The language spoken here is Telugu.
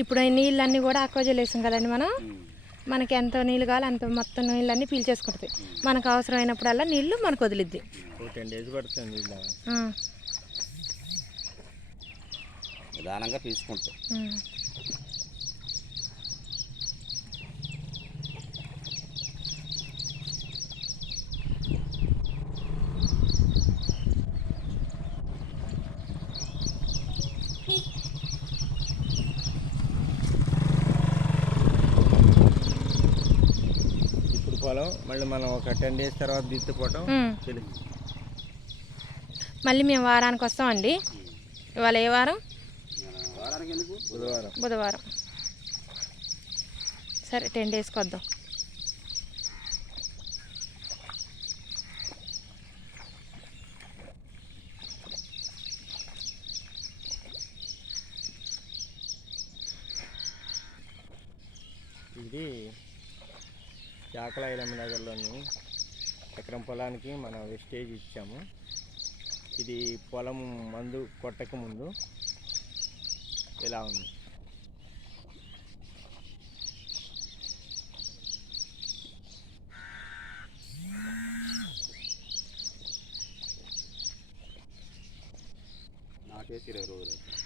ఇప్పుడు ఈ నీళ్ళన్నీ కూడా అక్వాజల్ వేసాం కదండి మనం. మనకి ఎంత నీళ్ళు కావాలి అంత మొత్తం నీళ్ళన్నీ పీల్చేసుకుంటుంది. మనకు అవసరమైనప్పుడల్లా నీళ్ళు మనకు వదిలిద్ది. 10 days పడుతుంది నిదానంగా తీసుకుంటాం. ఇప్పుడు పొలం మళ్ళీ మనం ఒక 10 days తర్వాత దిత్తుకోవటం మళ్ళీ మేము వారానికి వస్తామండి. ఇవాళ ఏ వారం? బుధవారం. సరే 10 daysకి వద్దాం. ఇది చాకల ఐలమ్మ నగర్లోని ఎకరం పొలానికి మనం వెస్టేజ్ ఇచ్చాము. ఇది పొలం మందు కొట్టక ముందు ఇలా ఉంది. నాకేసి 20 రోజులు.